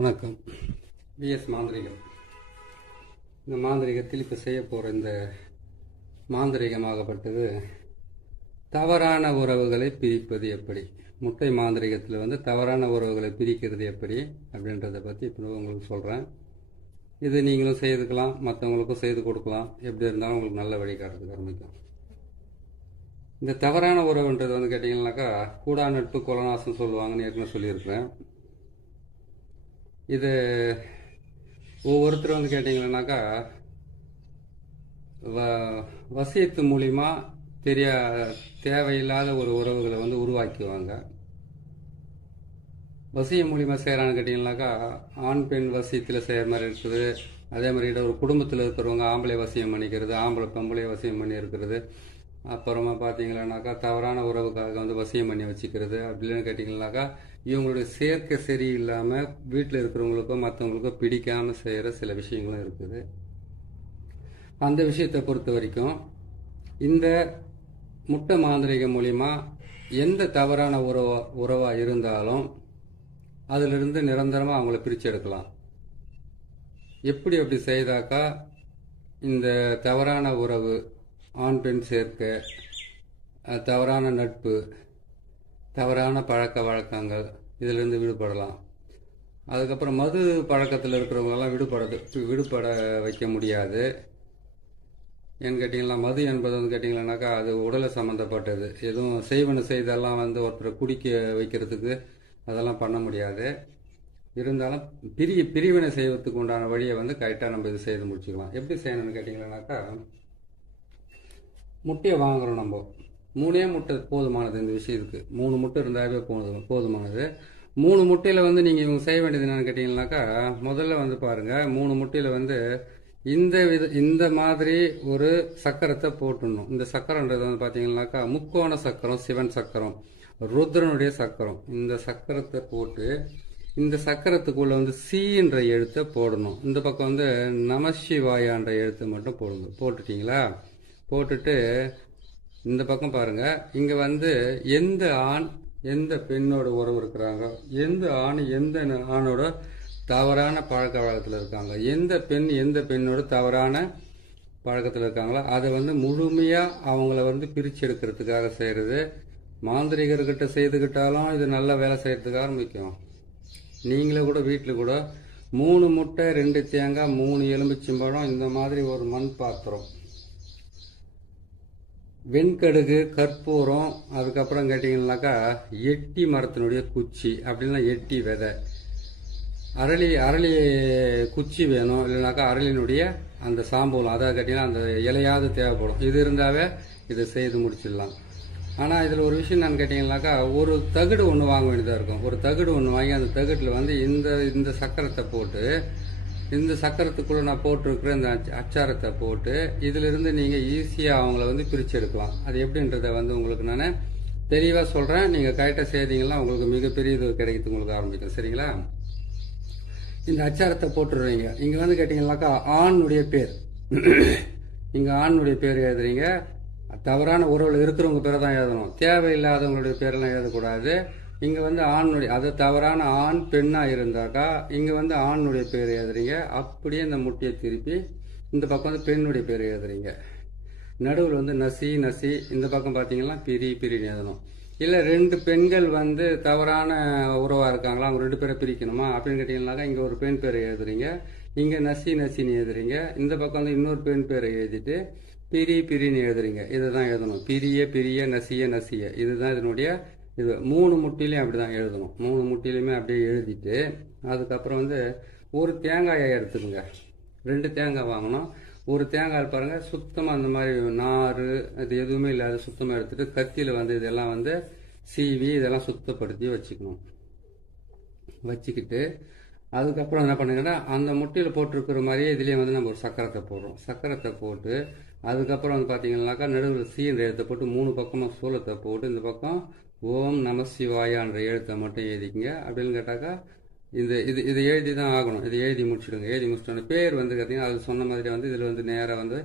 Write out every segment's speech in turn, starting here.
வணக்கம். பிஎஸ் மாந்திரிகம். இந்த மாந்திரிகத்தில் இப்போ செய்ய போகிற இந்த மாந்திரிகமாகப்பட்டது தவறான உறவுகளை பிரிப்பது எப்படி. முட்டை மாந்திரிகத்தில் தவறான உறவுகளை பிரிக்கிறது எப்படி அப்படின்றத பற்றி இப்போ உங்களுக்கு சொல்கிறேன். இது நீங்களும் செய்துக்கலாம், மற்றவங்களுக்கும் செய்து கொடுக்கலாம். எப்படி இருந்தாலும் உங்களுக்கு நல்ல வழிகாட்டுறதுக்கு ஆரம்பிக்கும். இந்த தவறான உறவுன்றது கேட்டிங்கன்னாக்கா கூடா நட்பு கொலநாசம் சொல்லுவாங்கன்னு ஏற்கனவே சொல்லியிருக்கிறேன். இது ஒவ்வொருத்தரும் கேட்டிங்கன்னாக்கா வசியத்து மூலிமா தேவையில்லாத ஒரு உறவுகளை உருவாக்குவாங்க. வசியம் மூலிமா செய்கிறான்னு கேட்டிங்கன்னாக்கா ஆண் பெண் வசியத்தில் செய்கிற மாதிரி இருக்குது. அதே மாதிரி ஒரு குடும்பத்தில் இருக்கிறவங்க ஆம்பளை வசியம் பண்ணிக்கிறது, ஆம்பளை பொம்பளை வசியம் பண்ணி இருக்கிறது. அப்புறமா பார்த்தீங்கன்னாக்கா தவறான உறவுக்காக வசியம் பண்ணி வச்சுக்கிறது. அப்படின்னு கேட்டிங்கன்னாக்கா இவங்களுடைய சேர்க்கை சரியில்லாமல் வீட்டில் இருக்கிறவங்களுக்கோ மற்றவங்களுக்கோ பிடிக்காமல் செய்கிற சில விஷயங்களும் இருக்குது. அந்த விஷயத்தை பொறுத்த வரைக்கும் இந்த முட்டை மாந்திரிகம் மூலிமா எந்த தவறான உறவாக இருந்தாலும் அதிலிருந்து நிரந்தரமாக அவங்கள பிரித்து எடுக்கலாம். அப்படி செய்தாக்கா இந்த தவறான உறவு, ஆண் பெண் சேர்க்கை, தவறான நட்பு, தவறான பழக்க வழக்கங்கள் இதிலிருந்து விடுபடலாம். அதுக்கப்புறம் மது பழக்கத்தில் இருக்கிறவங்களெல்லாம் விடுபட வைக்க முடியாது. ஏன்னு கேட்டிங்கன்னா மது என்பது கேட்டிங்கன்னாக்கா அது உடலை சம்மந்தப்பட்டது. எதுவும் செய்வன செய்தெல்லாம் ஒருத்தரை குடிக்க வைக்கிறதுக்கு அதெல்லாம் பண்ண முடியாது. இருந்தாலும் பிரிவினை செய்வதற்கு உண்டான வழியை கரெக்டாக நம்ம இது செய்து முடிச்சுக்கலாம். எப்படி செய்யணும்னு கேட்டிங்கன்னாக்கா முட்டையை வாங்குகிறோம். நம்ம 3 முட்டை போதுமானது. இந்த விஷயத்துக்கு 3 முட்டை இருந்தாவே போதுமானது. 3 முட்டையில் நீங்கள் இவங்க செய்ய வேண்டியது என்னன்னு கேட்டிங்கன்னாக்கா முதல்ல பாருங்கள், 3 முட்டையில் இந்த மாதிரி ஒரு சக்கரத்தை போட்டுடணும். இந்த சக்கரன்றது பார்த்தீங்கன்னாக்கா முக்கோண சக்கரம், சிவன் சக்கரம், ருத்ரனுடைய சக்கரம். இந்த சக்கரத்தை போட்டு இந்த சக்கரத்துக்குள்ள சீன்ற எழுத்தை போடணும். இந்த பக்கம் நமசிவாயான்ற எழுத்தை மட்டும் போட்டுட்டீங்களா? போட்டுட்டு இந்த பக்கம் பாருங்க, இங்க எந்த ஆண் எந்த பெண்ணோட உறவு இருக்கிறாங்க, எந்த ஆண் எந்த ஆணோட தவறான பழக்க வழக்கத்தில் இருக்காங்க, எந்த பெண் எந்த பெண்ணோட தவறான பழக்கத்தில் இருக்காங்களோ அதை முழுமையாக அவங்கள பிரித்து எடுக்கிறதுக்காக செய்கிறது. மாந்திரிகர்கிட்ட செய்துக்கிட்டாலும் இது நல்ல வேலை செய்கிறதுக்கு ஆரம்பிக்கும். நீங்களே கூட வீட்டில் கூட 3 முட்டை, 2 தேங்காய், 3 எலுமிச்சம்பழம், இந்த மாதிரி ஒரு மண் பாத்திரம், வெண்கடுகு, கற்பூரம், அதுக்கப்புறம் கேட்டிங்கன்னாக்கா எட்டி மரத்தினுடைய குச்சி, அப்படின்னா எட்டி விதை, அரளி குச்சி வேணும். இல்லைனாக்கா அரளினுடைய அந்த சாம்பூலம், அதாவது கேட்டிங்கன்னா அந்த இலையாவது தேவைப்படும். இது இருந்தாவே இதை செய்து முடிச்சிடலாம். ஆனால் இதில் ஒரு விஷயம் என்னன்னு கேட்டிங்கன்னாக்கா ஒரு தகடு ஒன்று வாங்க வேண்டியதாக இருக்கும். ஒரு தகடு ஒன்று வாங்கி அந்த தகட்டில் இந்த சக்கரத்தை போட்டு, இந்த சக்கரத்துக்குள்ளே நான் போட்டிருக்கிற இந்த அச்சாரத்தை போட்டு இதிலிருந்து நீங்கள் ஈஸியாக அவங்கள பிரித்து எடுக்கலாம். அது எப்படின்றத உங்களுக்கு நான் தெளிவாக சொல்கிறேன். நீங்கள் கரெக்டாக செய்தீங்கன்னா உங்களுக்கு மிகப்பெரிய இது கிடைக்கிறது உங்களுக்கு ஆரம்பிக்கும். சரிங்களா? இந்த அச்சாரத்தை போட்டுடுவீங்க. இங்கே கேட்டிங்கன்னாக்கா ஆணுடைய பேர், இங்கே ஆணுடைய பேர் எழுதுறீங்க. தவறான உறவில் இருக்கிறவங்க பேரை தான் எழுதணும். தேவையில்லாதவங்களுடைய பேரெல்லாம் எழுதக்கூடாது. இங்கே ஆணுடைய, அது தவறான ஆண் பெண்ணாக இருந்தாக்கா இங்கே ஆணுடைய பேர் எழுதுறீங்க. அப்படியே இந்த முட்டையை திருப்பி இந்த பக்கம் பெண்ணுடைய பேர் எழுதுறீங்க. நடுவில் நசி, இந்த பக்கம் பார்த்தீங்கன்னா பிரின்னு எழுதணும். இல்லை 2 பெண்கள் தவறான உறவாக இருக்காங்களா, அவங்க 2 பேரை பிரிக்கணுமா அப்படின்னு கேட்டிங்கன்னாக்கா இங்கே ஒரு பெண் பேரை எழுதுறீங்க, இங்கே நசின்னு எழுதுறீங்க. இந்த பக்கம் இன்னொரு பெண் பேரை எழுதிட்டு பிரின்னு எழுதுறீங்க. இதை தான் எழுதணும். பிரிய நசிய இதுதான் இதனுடைய இது. 3 முட்டையிலையும் அப்படி தான் எழுதணும். 3 முட்டையிலையுமே அப்படியே எழுதிட்டு அதுக்கப்புறம் ஒரு தேங்காயை எடுத்துக்கோங்க. 2 தேங்காய் வாங்கணும். ஒரு தேங்காய் பாருங்கள் சுத்தமாக அந்த மாதிரி நார் அது எதுவுமே இல்லாத சுத்தமாக எடுத்துட்டு கத்தியில் இதெல்லாம் சீவி இதெல்லாம் சுத்தப்படுத்தி வச்சுக்கணும். வச்சுக்கிட்டு அதுக்கப்புறம் என்ன பண்ணுங்கன்னா அந்த முட்டையில் போட்டிருக்கிற மாதிரியே இதுலேயே நம்ம ஒரு சக்கரத்தை போடுறோம். சக்கரத்தை போட்டு அதுக்கப்புறம் பார்த்தீங்கன்னாக்கா நடுவில் சீன்ற எழுத்தை போட்டு 3 பக்கமாக சூலத்தை போட்டு இந்த பக்கம் ஓம் நம சிவாயான்ற எழுத்தை மட்டும் எழுதிக்குங்க. அப்படின்னு கேட்டாக்கா இதை எழுதி தான் ஆகணும். இதை எழுதி முடிச்சுடுங்க. எழுதி முடிச்சிட்டோன்னு பேர் பார்த்தீங்கன்னா அது சொன்ன மாதிரி இதில் நேராக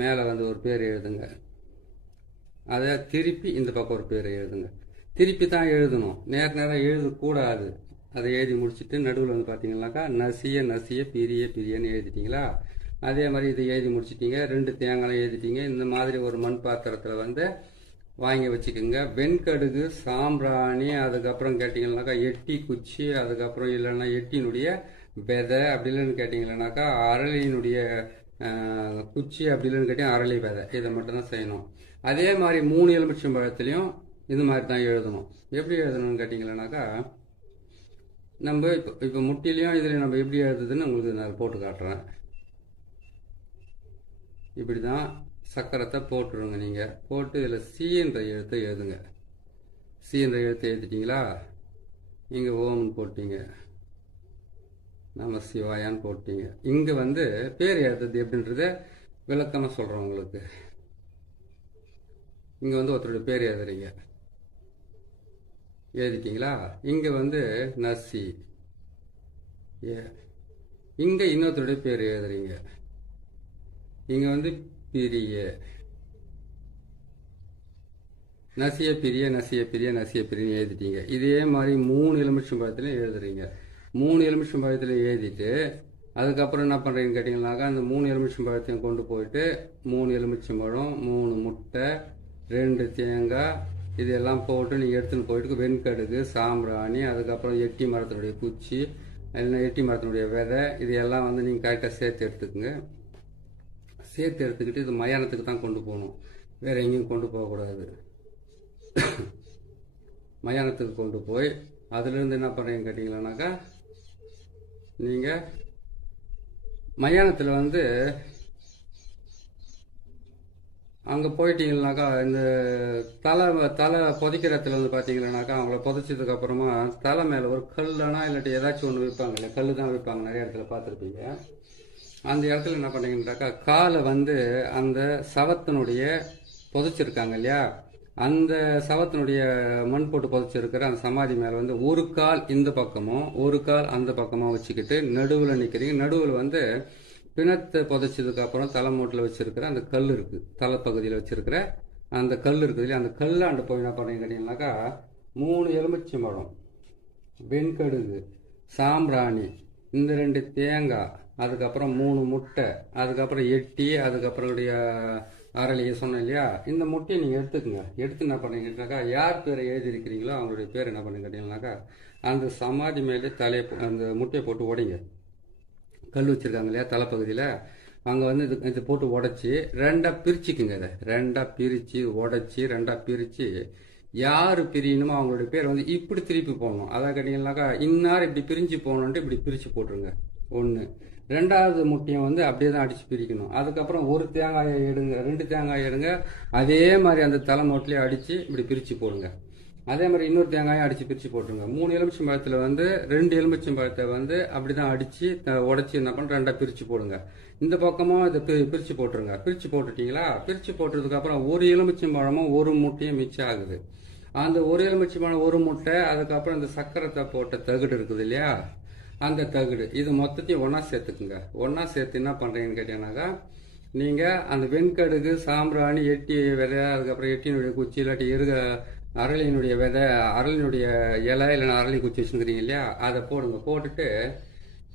மேலே ஒரு பேர் எழுதுங்க. அதை திருப்பி இந்த பக்கம் ஒரு பேர் எழுதுங்க. திருப்பி தான் எழுதணும். நேராக எழுதக்கூடாது. அதை எழுதி முடிச்சுட்டு நடுவில் வந்து பார்த்தீங்கன்னாக்கா நசிய நசிய பிரிய பிரியன்னு எழுதிட்டீங்களா? அதே மாதிரி இதை எழுதி முடிச்சிட்டிங்க. 2 தேங்காய் எழுதிட்டீங்க. இந்த மாதிரி ஒரு மண் பாத்திரத்தில் வந்து வாங்கி வச்சுக்கோங்க. வெண்கடுகு, சாம்பிராணி, அதுக்கப்புறம் கேட்டிங்கன்னாக்கா எட்டி குச்சி, அதுக்கப்புறம் இல்லைன்னா எட்டினுடைய விதை, அப்படி இல்லைன்னு கேட்டிங்கன்னாக்கா அரளியினுடைய குச்சி, அப்படி இல்லைன்னு கேட்டிங்கன்னா அரளி விதை. இதை மட்டும்தான் செய்யணும். அதே மாதிரி 3 எலுமிச்சம்பழத்துலேயும் இது மாதிரி தான் எழுதணும். எப்படி எழுதணும்னு கேட்டிங்கன்னாக்கா நம்ம இப்போ முட்டிலையும் இதில் நம்ம எப்படி எழுதுதுன்னு உங்களுக்கு நான் போட்டு காட்டுறேன். இப்படி தான் சக்கரத்தை போட்டுருங்க. நீங்கள் போட்டு இதில் சி என்ற எழுத்தை எழுதுங்க. சி என்ற எழுத்தை எழுதிட்டீங்களா? இங்கே ஓம்னு போட்டீங்க, நம சிவாயான்னு போட்டீங்க. இங்கே வந்து பேர் எழுதுறது எப்படின்றத விளக்கமாக சொல்கிறேன் உங்களுக்கு. இங்கே வந்து ஒருத்தருடைய பேர் எழுதுறீங்க, எழுதிட்டீங்களா? இங்கே வந்து நசி, இங்கே இன்னொருத்தருடைய பேர் எழுதுறீங்க. இங்கே வந்து பிரிய, நசிய பிரிய நசிய பிரிய நசிய பிரிய எழுதிட்டீங்க. இதே மாதிரி 3 எலுமிச்சம்பழத்துலையும் எழுதுறீங்க. 3 எலுமிச்சம்பழத்துலையும் எழுதிட்டு அதுக்கப்புறம் என்ன பண்ணுறீங்கன்னு கேட்டிங்கன்னாக்கா அந்த 3 எலுமிச்சம்பழத்தையும் கொண்டு போயிட்டு 3 எலுமிச்சம்பழம், 3 முட்டை, 2 தேங்காய், இதெல்லாம் போட்டு நீங்கள் எடுத்துன்னு போயிட்டு வெண்கடுகு, சாம்பிராணி, அதுக்கப்புறம் எட்டி மரத்தினுடைய குச்சி, இல்லைன்னா எட்டி மரத்தினுடைய விதை, இது எல்லாம் வந்து நீங்கள் கரெக்டாக சேர்த்து எடுத்துக்கோங்க. சேர்த்து எடுத்துக்கிட்டு இது மயானத்துக்கு தான் கொண்டு போகணும், வேறு எங்கேயும் கொண்டு போகக்கூடாது. மயானத்துக்கு கொண்டு போய் அதுலேருந்து என்ன பண்ணுறீங்கன்னு கேட்டிங்களானாக்கா நீங்கள் மயானத்தில் வந்து அங்கே போயிட்டீங்கன்னாக்கா இந்த தலை புதைக்கிற இடத்துல வந்து பார்த்தீங்கன்னாக்கா அவங்கள புதைச்சதுக்கப்புறமா தலை மேலே ஒரு கல்லுனா இல்லாட்டி ஏதாச்சும் ஒன்று வைப்பாங்க, இல்லை கல் தான் வைப்பாங்க, நிறைய இடத்துல பார்த்துருப்பீங்க. அந்த இடத்துல என்ன பண்ணீங்கன்னாக்கா காலை வந்து அந்த சவத்தினுடைய புதைச்சிருக்காங்க இல்லையா, அந்த சவத்தினுடைய மண் போட்டு புதைச்சிருக்கிற அந்த சமாதி மேலே வந்து ஒரு கால் இந்த பக்கமும் ஒரு கால் அந்த பக்கமாக வச்சுக்கிட்டு நடுவில் நிற்கிறீங்க. நடுவில் வந்து பிணத்தை புதைச்சதுக்கு அப்புறம் தலைமூட்டில் வச்சிருக்கிற அந்த கல் இருக்குது, தலைப்பகுதியில் வச்சிருக்கிற அந்த கல் இருக்குது இல்லையா, அந்த கல்லாண்டு போய் என்ன பண்ணீங்க கேட்டிங்கனாக்கா 3 எலுமிச்சம்பழம், வெண்கடுகு, சாம்பிராணி, இந்த 2 தேங்காய், அதுக்கப்புறம் 3 முட்டை, அதுக்கப்புறம் எட்டி, அதுக்கப்புறம் அரளியை சொன்னேன் இல்லையா, இந்த முட்டையை நீங்கள் எடுத்துக்கோங்க. எடுத்து என்ன பண்ணீங்கன்னாக்கா யார் பேரை எழுதியிருக்கிறீங்களோ அவங்களுடைய பேர் என்ன பண்ணி கேட்டீங்கன்னாக்கா அந்த சமாதி மேலே அந்த முட்டையை போட்டு உடைங்க. கல் வச்சுருக்காங்க இல்லையா தலைப்பகுதியில், அங்கே வந்து இது போட்டு உடச்சி 2ஆக பிரிச்சுக்குங்க. அதை 2ஆக பிரித்து உடச்சி 2ஆக பிரித்து யார் பிரியணுமோ அவங்களுடைய பேர் வந்து இப்படி திருப்பி போடணும். அதான் கேட்டிங்கன்னாக்கா இன்னார் இப்படி பிரிஞ்சு போகணுன்ட்டு இப்படி பிரித்து போட்டுருங்க. 1. 2வது முட்டையை வந்து அப்படியே தான் அடித்து பிரிக்கணும். அதுக்கப்புறம் 1 தேங்காயை எடுங்க, 2 தேங்காயை எடுங்க, அதே மாதிரி அந்த தலை நோட்லேயே அடித்து இப்படி பிரித்து போடுங்க. அதே மாதிரி இன்னொரு தேங்காயை அடித்து பிரித்து போட்டுருங்க. 3 எலுமிச்சம்பழத்தில் வந்து 2 எலுமிச்சம்பழத்தை வந்து அப்படி தான் அடித்து உடச்சி என்ன பண்ண 2ஆக பிரித்து போடுங்க. இந்த பக்கமும் இதை பிரித்து போட்டுருங்க. பிரித்து போட்டுட்டிங்களா? பிரித்து போட்டதுக்கப்புறம் 1 எலுமிச்சம்பழமும் 1 முட்டையும் மிச்சம் ஆகுது. அந்த 1 எலுமிச்சம்பழம் 1 முட்டை, அதுக்கப்புறம் இந்த சக்கரத்தை போட்ட தகுடு இருக்குது இல்லையா, அந்த தகுடு, இது மொத்தத்தையும் ஒன்றா சேர்த்துக்குங்க. ஒன்றா சேர்த்து என்ன பண்ணுறீங்கன்னு கேட்டீங்கன்னாக்கா நீங்கள் அந்த வெண்கடுகு, சாம்பிராணி, எட்டி விதை, அதுக்கப்புறம் எட்டியினுடைய குச்சி இல்லாட்டி அரளியினுடைய விதை, அரளியினுடைய இலை இல்லைன்னா அரளி குச்சி வச்சுருக்கிறீங்க இல்லையா, அதை போடுங்க. போட்டுட்டு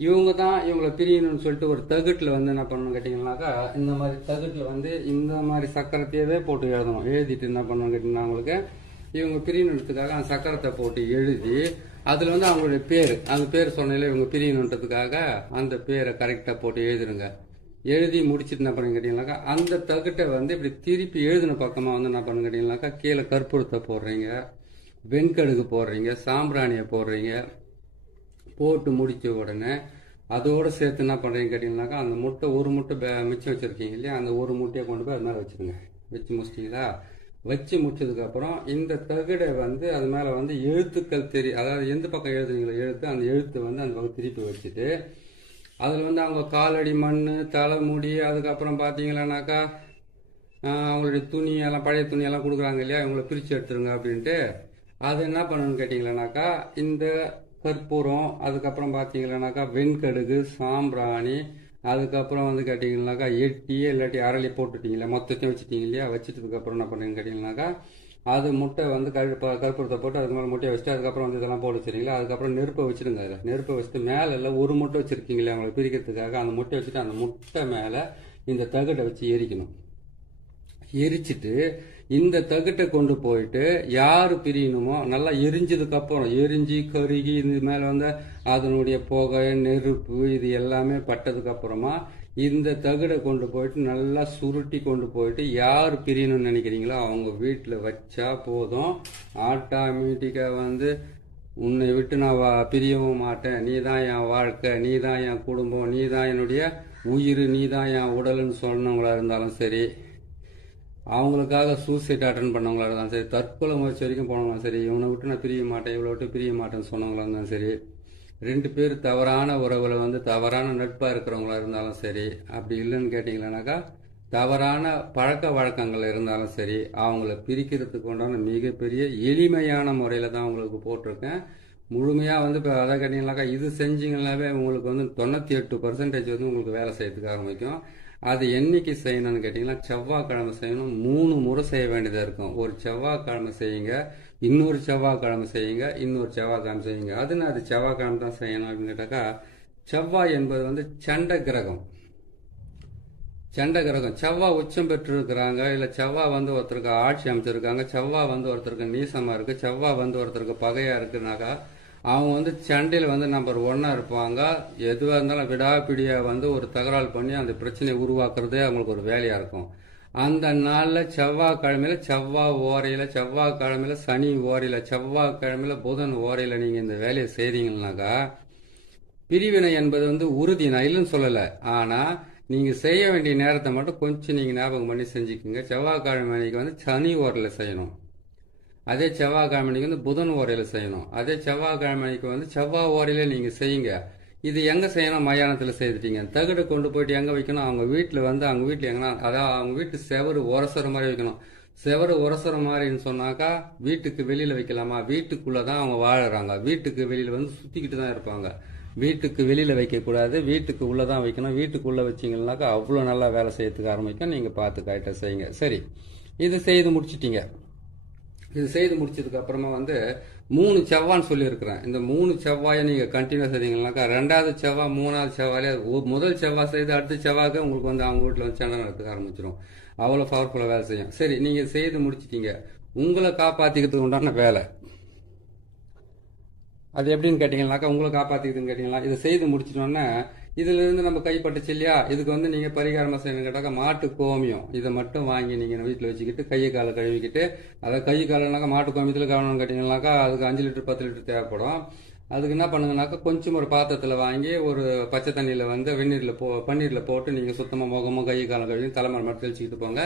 இவங்க தான் இவங்களை பிரியணும்னு சொல்லிட்டு ஒரு தகுட்டில் வந்து என்ன பண்ணணும்னு கேட்டிங்கன்னாக்கா இந்த மாதிரி தகுட்டில் வந்து இந்த மாதிரி சக்கரத்தையவே போட்டு எழுதணும். எழுதிட்டு என்ன பண்ணணும்னு கேட்டிங்கன்னா அவங்களுக்கு இவங்க பிரியணுன்றதுக்காக அந்த சக்கரத்தை போட்டு எழுதி அதில் வந்து அவங்களுடைய பேர், அந்த பேர் சொன்னாலே இவங்க பிரியணுன்றதுக்காக அந்த பேரை கரெக்டாக போட்டு எழுதிடுங்க. எழுதி முடிச்சுட்டு என்ன பண்ணுங்க கேட்டிங்கனாக்கா அந்த தகுட்டை வந்து இப்படி திருப்பி எழுதின பக்கமாக வந்து என்ன பண்ணுங்க கேட்டிங்கனாக்கா கீழே கற்பூரத்தை போடுறீங்க, வெண்கடுகு போடுறீங்க, சாம்பிராணியை போடுறீங்க. போட்டு முடித்த உடனே அதோடு சேர்த்து என்ன பண்ணுறீங்க கேட்டிங்கனாக்கா அந்த முட்டை 1 முட்டை மிச்சம் வச்சுருக்கீங்க இல்லையா, அந்த 1 முட்டையை கொண்டு போய் அது மேலே வச்சுருங்க. வச்சு முடிச்சிட்டிங்களா? வச்சு முடிச்சதுக்கப்புறம் இந்த தகுடை வந்து அது மேலே வந்து எழுத்துக்கள் அதாவது எந்த பக்கம் எழுதுனீங்களோ எழுத்து, அந்த எழுத்து வந்து அந்த பக்கம் திருப்பி வச்சுட்டு அதில் வந்து அவங்க காலடி மண், தலைமுடி, அதுக்கப்புறம் பார்த்தீங்களானாக்கா அவங்களுடைய துணியெல்லாம் பழைய துணியெல்லாம் கொடுக்குறாங்க இல்லையா, இவங்களை பிரித்து எடுத்துருங்க அப்படின்ட்டு. அது என்ன பண்ணணும்னு கேட்டிங்களானாக்கா இந்த கற்பூரம், அதுக்கப்புறம் பார்த்தீங்களானாக்கா வெண்கடுகு, சாம்பிராணி, அதுக்கப்புறம் வந்து கேட்டிங்கனாக்கா எட்டி இல்லாட்டி அரளி போட்டுட்டிங்களா மொத்தத்தையும் வச்சுட்டிங்க இல்லையா, வச்சுட்டதுக்கப்புறம் என்ன பண்ணுறீங்கன்னு கேட்டிங்கனாக்கா அது முட்டை வந்து கற்பூரத்தை போட்டு அதுக்கு மேலே முட்டையை வச்சுட்டு அதுக்கப்புறம் வந்து இதெல்லாம் போட்டு வச்சுருங்களா, அதுக்கப்புறம் நெருப்பை வச்சுருங்க. அதில் நெருப்பை வச்சுட்டு மேலே இல்லை ஒரு முட்டை வச்சுருக்கீங்களே அவங்களை பிரிக்கிறதுக்காக அந்த முட்டை வச்சுட்டு அந்த முட்டை மேலே இந்த தகட்டை வச்சு எரிக்கணும். எரிச்சிட்டு இந்த தகட்டை கொண்டு போயிட்டு யார் பிரியணுமோ நல்லா எரிஞ்சதுக்கப்புறம் எரிஞ்சு கருகி இது மேலே வந்து அதனுடைய புகை நெருப்பு இது எல்லாமே பட்டதுக்கப்புறமா இந்த தகடை கொண்டு போயிட்டு நல்லா சுருட்டி கொண்டு போயிட்டு யார் பிரியணும்னு நினைக்கிறீங்களோ அவங்க வீட்டில் வச்சா போதும். ஆட்டோமேட்டிக்காக வந்து உன்னை விட்டு நான் பிரியவும் மாட்டேன், நீ தான் என் வாழ்க்கை, நீ தான் என் குடும்பம், நீ தான் என்னுடைய உயிர், நீ தான் என் உடல்னு சொன்னவங்களா இருந்தாலும் சரி, அவங்களுக்காக சூசைட் அட்டன் பண்ணவங்களா இருந்தாலும் சரி, தற்கொலை முயற்சி வரைக்கும் போனவங்களும் சரி, இவனை விட்டு நான் பிரிய மாட்டேன் இவளை விட்டு பிரிய மாட்டேன்னு சொன்னவங்களா இருந்தாலும் சரி, 2 பேர் தவறான உறவுல வந்து தவறான நட்பாக இருக்கிறவங்களா இருந்தாலும் சரி, அப்படி இல்லைன்னு கேட்டிங்களானாக்கா தவறான பழக்க வழக்கங்கள் இருந்தாலும் சரி, அவங்கள பிரிக்கிறதுக்கு உண்டான மிகப்பெரிய எளிமையான முறையில் தான் உங்களுக்கு போட்டிருக்கேன். முழுமையாக வந்து இப்போ அதை கேட்டிங்கனாக்கா இது செஞ்சிங்கனாவே உங்களுக்கு வந்து 98% வந்து உங்களுக்கு வேலை செய்யறதுக்கு ஆரம்பிக்கும். அது என்னைக்கு செய்யணும்னு கேட்டிங்கன்னா செவ்வாய்க்கிழமை செய்யணும். 3 முறை செய்ய வேண்டியதாக இருக்கும். ஒரு செவ்வாய்க்கிழமை செய்யுங்க, இன்னொரு செவ்வாய்க்கிழமை செய்யுங்க, இன்னொரு செவ்வாய்க்கிழமை செய்யுங்க. அது செவ்வாய்க்கிழமை தான் செய்யணும் அப்படின்னு கேட்டாக்கா, செவ்வாய் என்பது வந்து சண்ட கிரகம். செவ்வாய் உச்சம் பெற்று இருக்கிறாங்க, இல்லை செவ்வாய் வந்து ஒருத்தருக்கு ஆட்சி அமைச்சிருக்காங்க, செவ்வாய் வந்து ஒருத்தருக்கு நீசமாக இருக்குது, செவ்வாய் வந்து ஒருத்தருக்கு பகையாக இருக்குனாக்கா அவங்க வந்து சண்டையில் வந்து நம்பர் 1 இருப்பாங்க. எதுவாக இருந்தாலும் விடாப்பிடியாக வந்து ஒரு தகராறு பண்ணி அந்த பிரச்சனையை உருவாக்குறதே அவங்களுக்கு ஒரு வேலையாக இருக்கும். அந்த நாளில் செவ்வாய்க்கிழமையில செவ்வாய் ஓரையில், செவ்வாய்க்கிழமையில சனி ஓரையில், செவ்வாய்க்கிழமையில புதன் ஓரையில் நீங்கள் இந்த வேலையை செய்கிறீங்கன்னாக்கா பிரிவினை என்பது வந்து உறுதி. நான் இல்லைன்னு சொல்லலை, ஆனால் நீங்கள் செய்ய வேண்டிய நேரத்தை மட்டும் கொஞ்சம் நீங்கள் ஞாபகம் பண்ணி செஞ்சுக்கோங்க. செவ்வாய்க்கிழமை அன்னைக்கு வந்து சனி ஓரையில் செய்யணும், அதே செவ்வாய்க்கிழமைக்கு வந்து புதன் ஓரையில் செய்யணும், அதே செவ்வாய்க்கிழமைக்கு வந்து செவ்வாய் ஓரையில நீங்கள் செய்யுங்க. இது எங்கே செய்யணும்? மயானத்தில் செய்துட்டீங்க. தகடு கொண்டு போயிட்டு எங்கே வைக்கணும்? அவங்க வீட்டில் வந்து அவங்க வீட்டில் எங்கன்னா அதாவது அவங்க வீட்டு செவரு உரசுற மாதிரி வைக்கணும். செவரு உரசுற மாதிரின்னு சொன்னாக்கா வீட்டுக்கு வெளியில் வைக்கலாமா? வீட்டுக்குள்ளே தான் அவங்க வாழறாங்க, வீட்டுக்கு வெளியில் வந்து சுற்றிக்கிட்டு தான் இருப்பாங்க. வீட்டுக்கு வெளியில் வைக்கக்கூடாது, வீட்டுக்கு உள்ளே தான் வைக்கணும். வீட்டுக்குள்ளே வச்சிங்கன்னாக்கா அவ்வளோ நல்லா வேலை செய்யறதுக்கு ஆரம்பிக்கும். நீங்கள் பார்த்து கரெக்டாக செய்யுங்க. சரி, இது செய்து முடிச்சிட்டிங்க. இது செய்து முடிச்சதுக்கு அப்புறமா வந்து 3 செவ்வான்னு சொல்லியிருக்கிறேன். இந்த 3 செவ்வாயை நீங்கள் கண்டினியூஸ் செய்தீங்கன்னாக்கா 2வது செவ்வாய் 3வது செவ்வாயிலே முதல் செவ்வாய் செய்து அடுத்த செவ்வாய்க்கு உங்களுக்கு வந்து அவங்க வீட்டில் வந்து சண்டை நடத்துக்க ஆரம்பிச்சிடும். அவ்வளோ பவர்ஃபுல்லாக வேலை செய்யும். சரி, நீங்கள் செய்து முடிச்சிட்டீங்க. உங்களை காப்பாற்றிக்கிறதுக்கு உண்டான வேலை அது எப்படின்னு கேட்டிங்கனாக்கா, உங்களை காப்பாற்றிக்கிறதுன்னு கேட்டிங்களா, இதை செய்து முடிச்சிட்டோன்னே இதிலிருந்து நம்ம கைப்பட்டுச்சு இல்லையா, இதுக்கு வந்து நீங்கள் பரிகாரமாக செய்யணும்னு கேட்டாக்கா மாட்டு கோமியம் இதை மட்டும் வாங்கி நீங்கள் வீட்டில் வச்சுக்கிட்டு கையை காலை கழுவிக்கிட்டு, அதை கை காலனாக்கா மாட்டு கோமியத்தில் கவனம்னு கேட்டிங்கனாக்கா அதுக்கு 5 லிட்டர் 10 லிட்டர் தேவைப்படும். அதுக்கு என்ன பண்ணுங்கனாக்கா கொஞ்சம் ஒரு பாத்திரத்தில் வாங்கி ஒரு பச்சை தண்ணியில் வந்து பன்னீரில் போட்டு நீங்கள் சுத்தமாக முகமும் கை காலம் கழுவி தலைமுறை மட்டும் தெளிச்சுக்கிட்டு போங்க.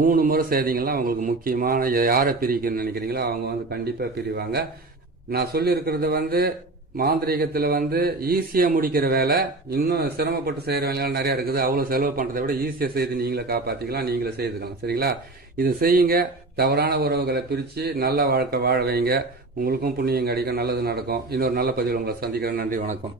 3 முறை செய்தீங்கன்னா உங்களுக்கு முக்கியமான யாரை பிரிக்கணும்னு நினைக்கிறீங்களோ அவங்க வந்து கண்டிப்பாக பிரிவாங்க. நான் சொல்லியிருக்கிறது வந்து மாந்திரீகத்தில் வந்து ஈஸியாக முடிக்கிற வேலை, இன்னும் சிரமப்பட்டு செய்கிற வேலையெல்லாம் நிறையா இருக்குது. அவ்வளோ செலவு பண்ணுறதை விட ஈஸியாக செய்து நீங்களே காப்பாற்றிக்கலாம், நீங்களே செய்துக்கலாம். சரிங்களா? இது செய்யுங்க. தவறான உறவுகளை பிரித்து நல்ல வாழ்க்கை வாழ வைங்க. உங்களுக்கும் புண்ணியம் கிடைக்கும், நல்லது நடக்கும். இன்னொரு நல்ல பதிவில் உங்களை சந்திக்கிறேன். நன்றி, வணக்கம்.